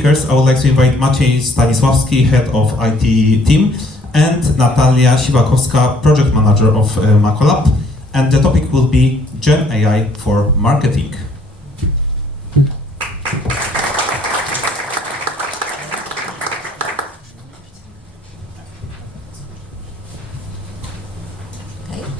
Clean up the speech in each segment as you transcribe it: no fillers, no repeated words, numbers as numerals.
speakers, I would like to invite Maciej Stanisławski, Head of IT Team, and Natalia Siwakowska, Project Manager of MakoLab. And the topic will be Gen AI for marketing.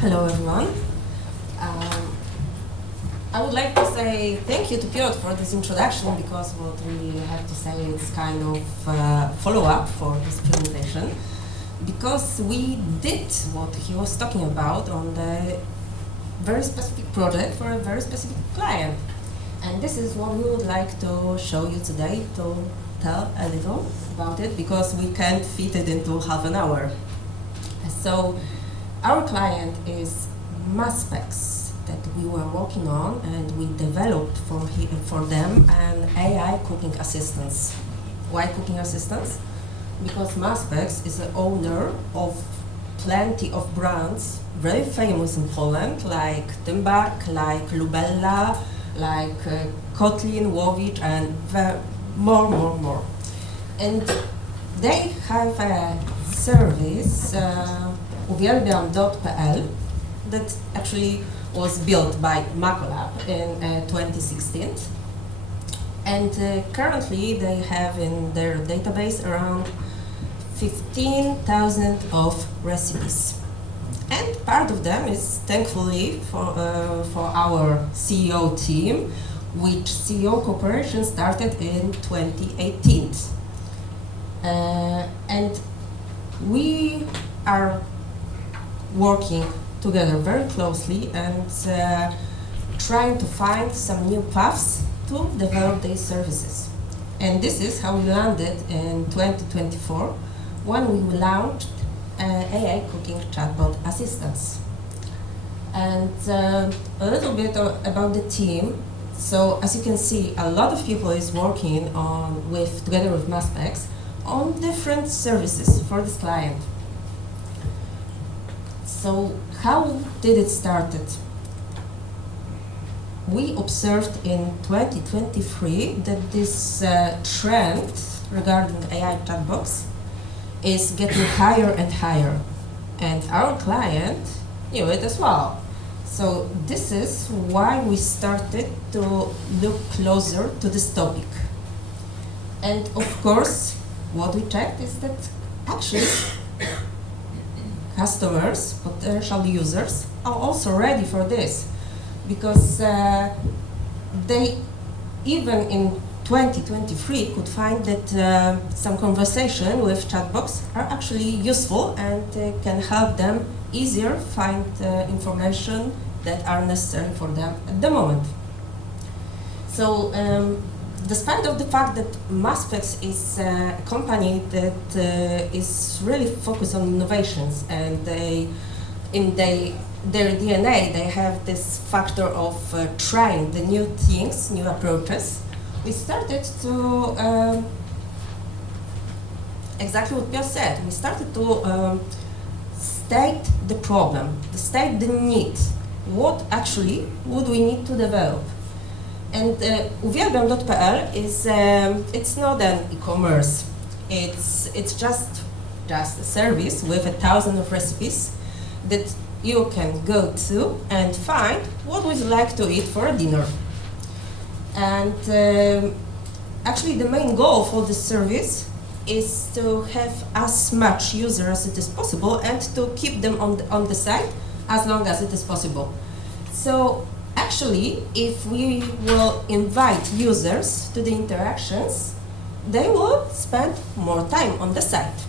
Hello everyone. I would like to say thank you to Piotr for this introduction, because what we have to say is kind of follow-up for this presentation, because we did what he was talking about on the very specific project for a very specific client. And this is what we would like to show you today, to tell a little about it, because we can't fit it into half an hour. So our client is Maspex, that we were working on, and we developed for them an AI cooking assistance. Why cooking assistance? Because Maspex is the owner of plenty of brands very famous in Poland, like Tymbark, like Lubella, like Kotlin, Łowicz, and more. And they have a service, uwielbiam.pl, that actually was built by MakoLab in 2016. And currently they have in their database around 15,000 of recipes. And part of them is thankfully for our CEO team, which CEO cooperation started in 2018. And we are working together very closely and trying to find some new paths to develop these services. And this is how we landed in 2024 when we launched AI cooking chatbot assistance. And a little bit about the team. So as you can see, a lot of people is working together with Maspex on different services for this client. So how did it started? We observed in 2023 that this trend regarding AI chatbots is getting higher and higher, and our client knew it as well. So this is why we started to look closer to this topic. And of course, what we checked is that actually customers, potential users, are also ready for this, because they, even in 2023, could find that some conversation with chatbots are actually useful and can help them easier find information that are necessary for them at the moment. So despite of the fact that Maspex is a company that is really focused on innovations, and in their DNA they have this factor of trying the new things, new approaches, we started to, exactly what Piotr said, we started to state the problem, state the need. What actually would we need to develop? And uwielbiam.pl is, it's not an e-commerce, it's just a service with 1,000 of recipes that you can go to and find what would you like to eat for a dinner. And actually the main goal for this service is to have as much users as it is possible and to keep them on the site as long as it is possible. So actually, if we will invite users to the interactions, they will spend more time on the site.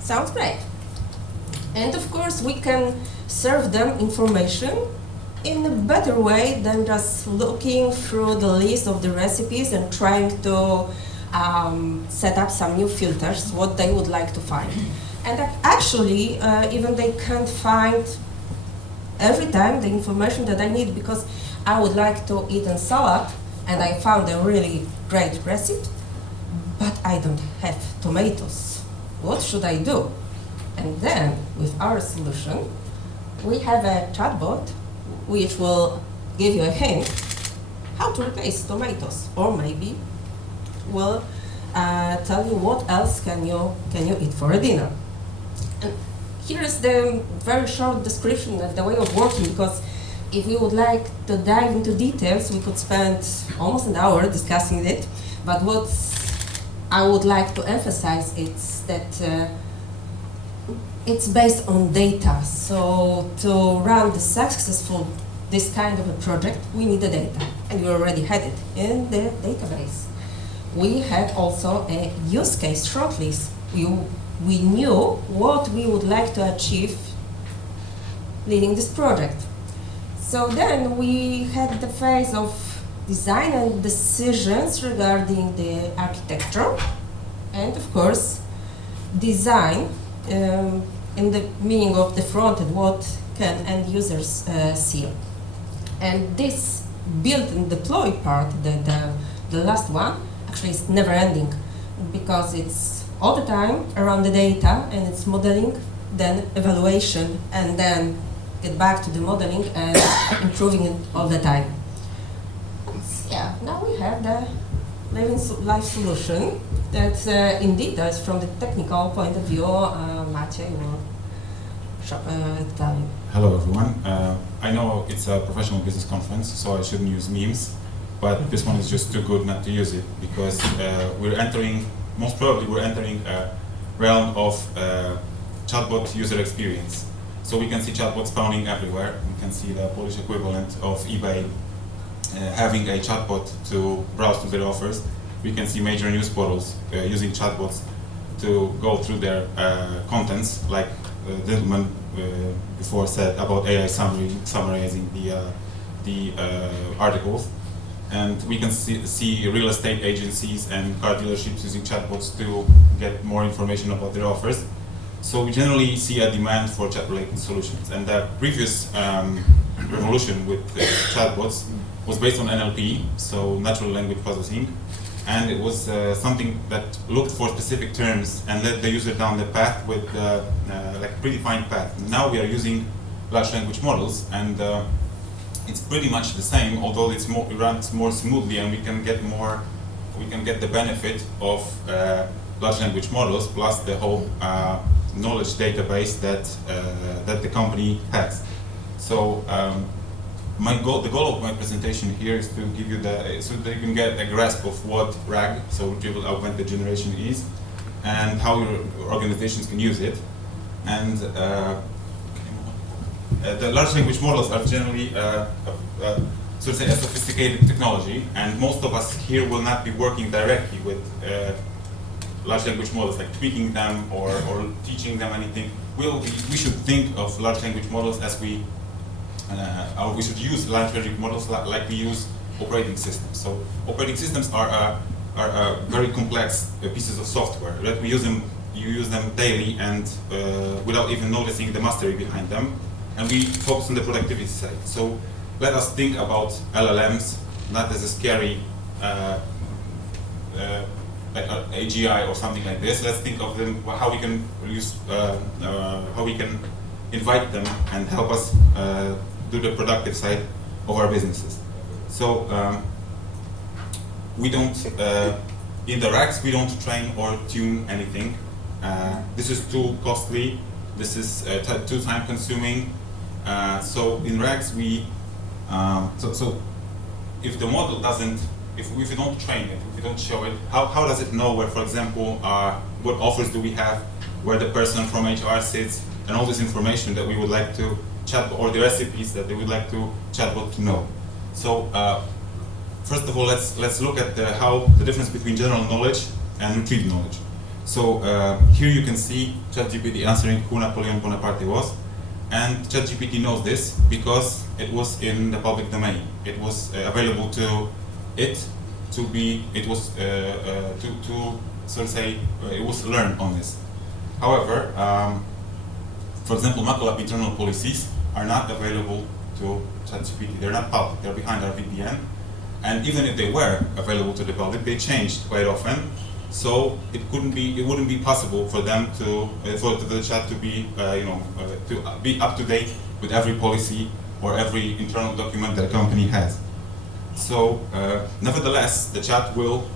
Sounds great. And of course, we can serve them information in a better way than just looking through the list of the recipes and trying to set up some new filters, what they would like to find. And actually, even they can't find every time the information that I need, because I would like to eat a salad and I found a really great recipe, but I don't have tomatoes. What should I do? And then with our solution, we have a chatbot which will give you a hint how to replace tomatoes, or maybe will tell you what else can you eat for a dinner. And here is the very short description of the way of working, because if we would like to dive into details, we could spend almost an hour discussing it. But what I would like to emphasize is that it's based on data. So to run this kind of a project, we need the data, and we already had it in the database. We had also a use case shortlist. We knew what we would like to achieve leading this project. So then we had the phase of design and decisions regarding the architecture, and of course, design in the meaning of the front and what can end users see. And this build and deploy part, the last one, actually is never ending, because it's all the time around the data, and it's modeling, then evaluation, and then get back to the modeling and improving it all the time. Yeah, now we have the live solution that indeed is from the technical point of view, Maciej will tell you. Hello everyone. I know it's a professional business conference, so I shouldn't use memes, but this one is just too good not to use it, because most probably we're entering a realm of chatbot user experience. So we can see chatbots spawning everywhere. We can see the Polish equivalent of eBay having a chatbot to browse through their offers. We can see major news portals using chatbots to go through their contents, like the gentleman before said about AI summarizing the articles. And we can see real estate agencies and car dealerships using chatbots to get more information about their offers. So we generally see a demand for chat-related solutions. And the previous revolution with chatbots was based on NLP, so natural language processing. And it was something that looked for specific terms and led the user down the path with like a predefined path. Now we are using large language models, and it's pretty much the same, although it runs more smoothly, and we can get the benefit of large language models plus the whole knowledge database that the company has. So the goal of my presentation here is to give you so that you can get a grasp of what RAG, so Retrieval Augmented Generation, is, and how your organizations can use it. And the large language models are generally so to say a sophisticated technology, and most of us here will not be working directly with large language models, like tweaking them or teaching them anything. We should think of large language models as we should use large language models like we use operating systems. So operating systems are very complex pieces of software that you use them daily and without even noticing the mastery behind them. And we focus on the productivity side. So let us think about LLMs not as a scary like AGI or something like this. Let's think of them, how we can how we can invite them and help us do the productive side of our businesses. So we don't, in the racks, we don't train or tune anything. This is too costly. This is too time consuming. So in racks, so if the model doesn't, if we don't train it, if we don't show it, how does it know where, for example, what offers do we have, where the person from HR sits, and all this information that we would like to chat, or the recipes that they would like to chatbot to know. So first of all, let's look at the difference between general knowledge and retrieved knowledge. So here you can see ChatGPT answering who Napoleon Bonaparte was, and ChatGPT knows this because it was in the public domain. It was available to it to be. It was so to say it was learned on this. However, for example, MakoLab internal policies are not available to ChatGPT. They're not public. They're behind our VPN, and even if they were available to the public, they changed quite often. So it wouldn't be possible for them for the chat to be to be up to date with every policy or every internal document that a company has. So nevertheless, the chat will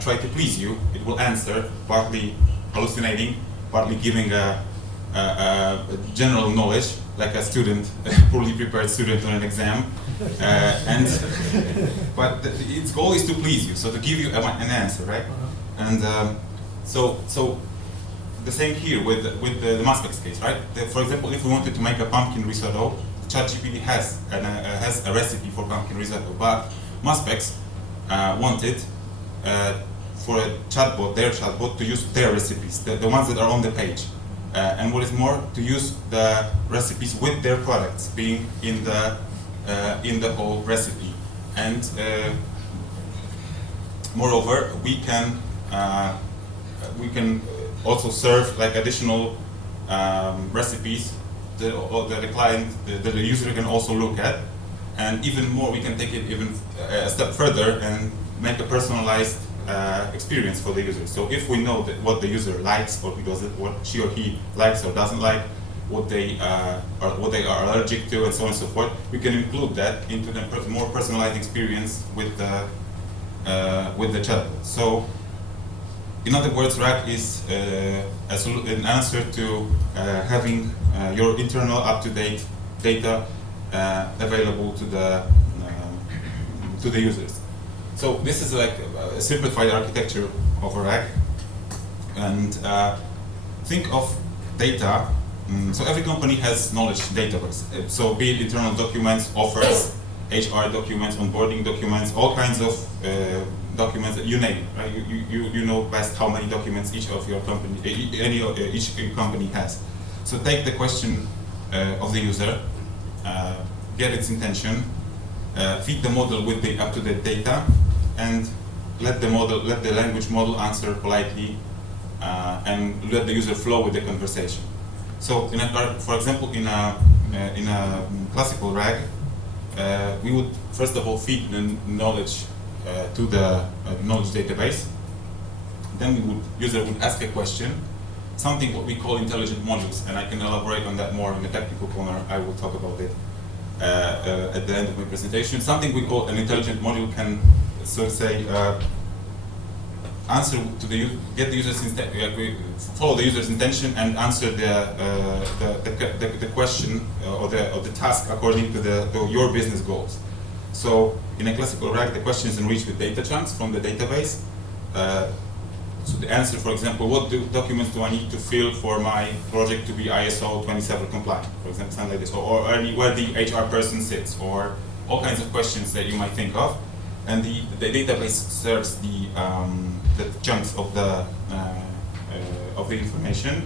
try to please you. It will answer, partly hallucinating, partly giving a general knowledge, like a student, a poorly prepared student on an exam. But its goal is to please you, so to give you an answer, right? And so the same here with the Maspex case, right? For example, if we wanted to make a pumpkin risotto, ChatGPT has a recipe for pumpkin risotto, but Maspex wanted for a chatbot, their chatbot, to use their recipes, the ones that are on the page. And what is more, to use the recipes with their products being in the whole recipe. And moreover, we can also serve like additional recipes that the client, that the user can also look at. And even more, we can take it even a step further and make a personalized experience for the user. So if we know that what the user likes or what she or he likes or doesn't like, what they are allergic to, and so on and so forth, we can include that into the more personalized experience with the chatbot. So, in other words, RAG is an answer to having your internal up-to-date data available to the users. So this is like a simplified architecture of a RAG, and think of data. So every company has knowledge database. So be it internal documents, offers, HR documents, onboarding documents, all kinds of documents that you name, right? You know best how many documents each of your company, each company has. So take the question of the user, get its intention, feed the model with the up-to-date data, and let the language model answer politely, and let the user flow with the conversation. So, for example, in a classical RAG, we would first of all feed the knowledge to the knowledge database. Then user would ask a question, something what we call intelligent modules, and I can elaborate on that more in the technical corner. I will talk about it at the end of my presentation. Something we call an intelligent module can, so to say, answer to get the user's follow the user's intention and answer the question or the task according to your business goals. So in a classical RAG, the question is enriched with data chunks from the database. So the answer, for example, what documents do I need to fill for my project to be ISO 27 compliant, for example, something like this, or where the HR person sits, or all kinds of questions that you might think of. And the database serves the chunks of the information,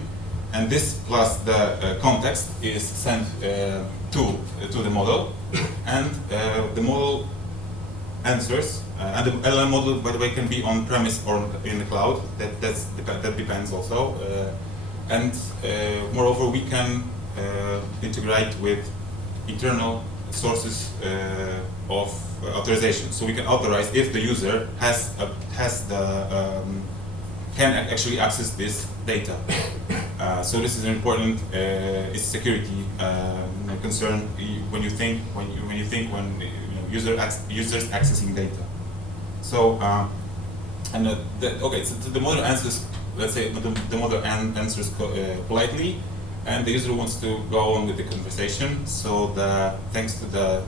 and this plus the context is sent to the model, and the model answers. And the LLM model, by the way, can be on premise or in the cloud. That depends also. And moreover, we can integrate with internal sources of authorization. So we can authorize if the user can actually access this data. So this is an important is security concern when users accessing data. So okay, so the model answers. Let's say the model answers politely, and the user wants to go on with the conversation. So thanks to the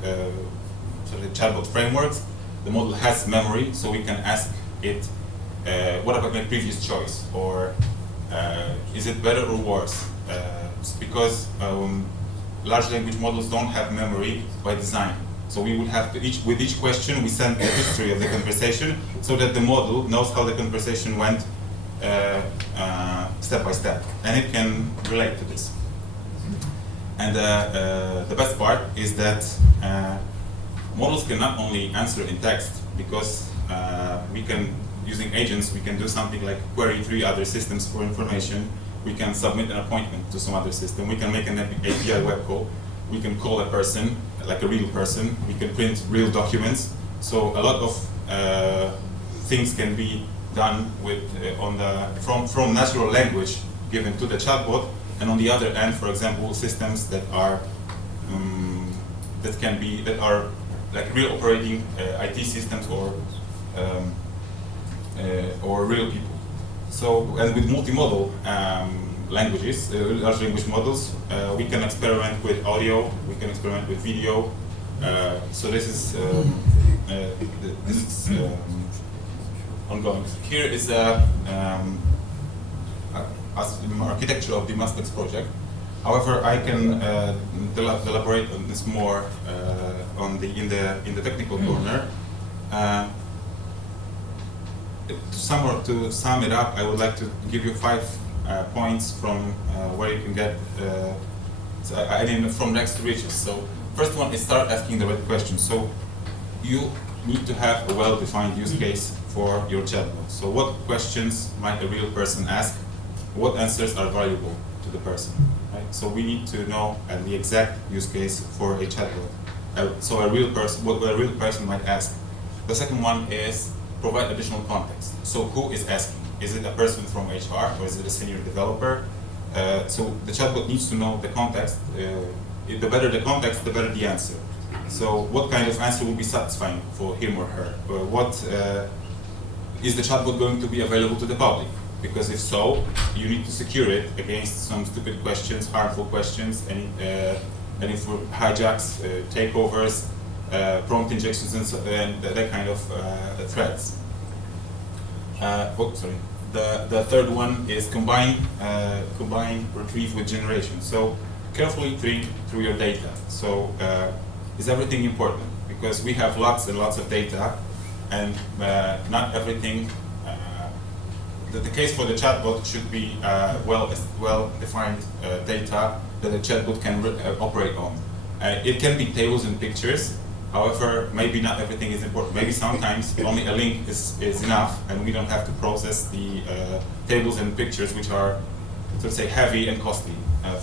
chatbot frameworks, the model has memory, so we can ask it, what about my previous choice, or is it better or worse? Because large language models don't have memory by design. So we would have to with each question we send the history of the conversation, so that the model knows how the conversation went step by step, and it can relate to this. And the best part is that models can not only answer in text, because we can, using agents, we can do something like query 3 other systems for information. We can submit an appointment to some other system. We can make an API web call. We can call a person, like a real person. We can print real documents. So a lot of things can be done with from natural language given to the chatbot, and on the other end, for example, systems that are like real operating IT systems, or or real people. So, and with multimodal languages, large language models, we can experiment with audio, we can experiment with video. So this is ongoing. Here is the architecture of the Maspex project. However, I can elaborate on this more in the technical corner. To sum it up, I would like to give you 5 points from where you can get from next to riches. So first one is start asking the right questions. So you need to have a well-defined use case for your chatbot. So what questions might a real person ask? What answers are valuable to the person? Right? So we need to know the exact use case for a chatbot. So a real person, what a real person might ask. The second one is provide additional context. So who is asking? Is it a person from HR or is it a senior developer? So the chatbot needs to know the context. The better the context, the better the answer. So what kind of answer will be satisfying for him or her? Is the chatbot going to be available to the public? Because if so, you need to secure it against some stupid questions, harmful questions, any for hijacks, takeovers, prompt injections, and that kind of threats. The third one is combine retrieve with generation. So carefully think through your data. So is everything important? Because we have lots and lots of data, and not everything. The case for the chatbot should be well-defined data that the chatbot can operate on. It can be tables and pictures. However, maybe not everything is important. Maybe sometimes only a link is enough, and we don't have to process the tables and pictures, which are, so to say, heavy and costly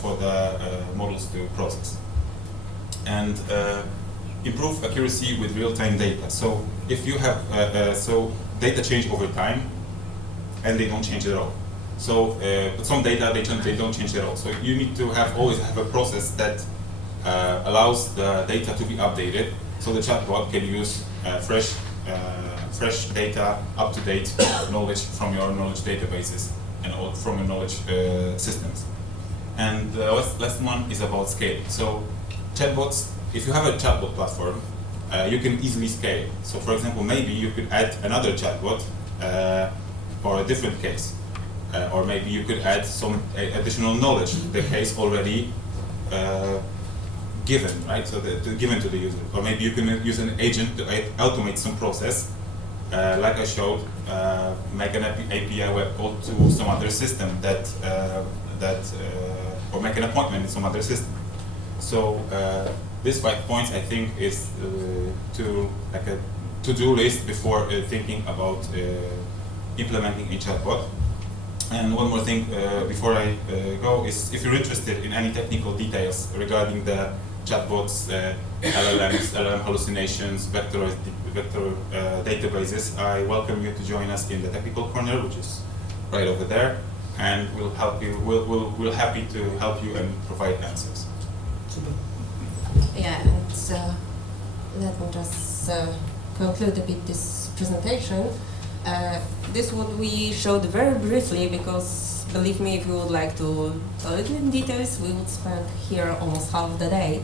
for the models to process. And improve accuracy with real-time data. So if you have, data change over time, and they don't change at all. So, but some data they don't change at all. So you need to always have a process that allows the data to be updated, so the chatbot can use fresh data, up-to-date knowledge from your knowledge databases and from your knowledge systems. And the last one is about scaling. So chatbots, if you have a chatbot platform, you can easily scale. So for example, maybe you could add another chatbot or a different case. Or maybe you could add some additional knowledge to the case already given, right? So given to the user. Or maybe you can use an agent to automate some process, like I showed, make an API web call to some other system or make an appointment in some other system. So these 5 points, I think, is like a to-do list before thinking about implementing a chatbot. And one more thing before I go is, if you're interested in any technical details regarding the chatbots, LLMs, LLM hallucinations, vector databases, I welcome you to join us in the technical corner, which is right over there, and we'll help you. We're happy to help you and provide answers. Yeah, and let me just conclude a bit this presentation. This what we showed very briefly, because believe me, if you would like to tell it in details, we would spend here almost half the day.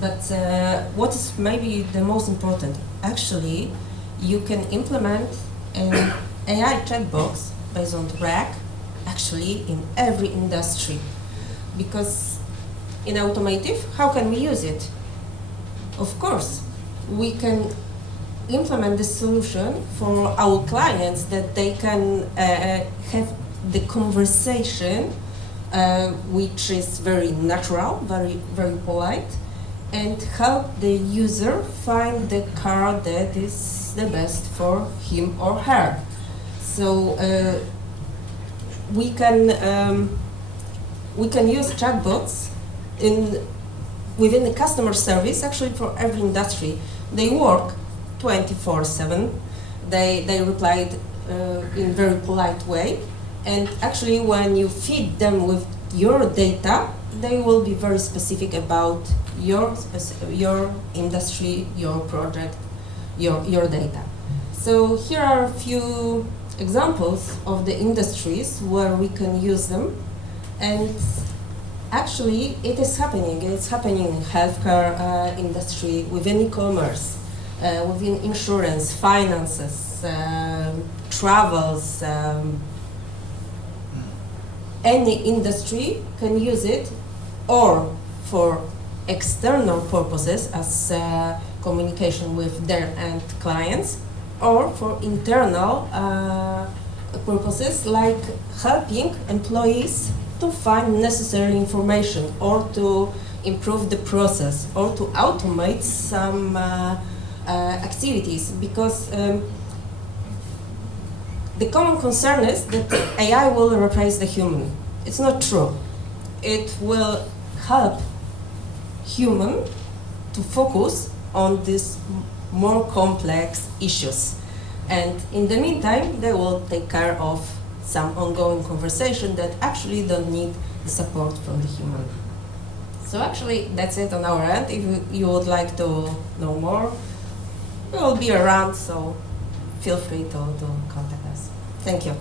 But what is maybe the most important, actually, you can implement an AI chatbox based on RAG, actually, in every industry. Because in automotive, how can we use it? Of course, we can implement this solution for our clients, that they can have the conversation which is very natural, very polite, and help the user find the car that is the best for him or her. So we can use chatbots within the customer service, actually, for every industry. They work 24/7. They replied in very polite way, and actually when you feed them with your data, they will be very specific about your industry, your project, your data. So here are a few examples of the industries where we can use them, and actually it is happening. It's happening in healthcare industry, within e-commerce, within insurance, finances, travels. Any industry can use it, or for external purposes as communication with their end clients, or for internal purposes like helping employees to find necessary information, or to improve the process, or to automate some activities, because the common concern is that AI will replace the human. It's not true. It will help human to focus on these more complex issues. And in the meantime, they will take care of some ongoing conversation that actually don't need the support from the human. So actually, that's it on our end. If you would like to know more, we will be around, so feel free to contact us. Thank you.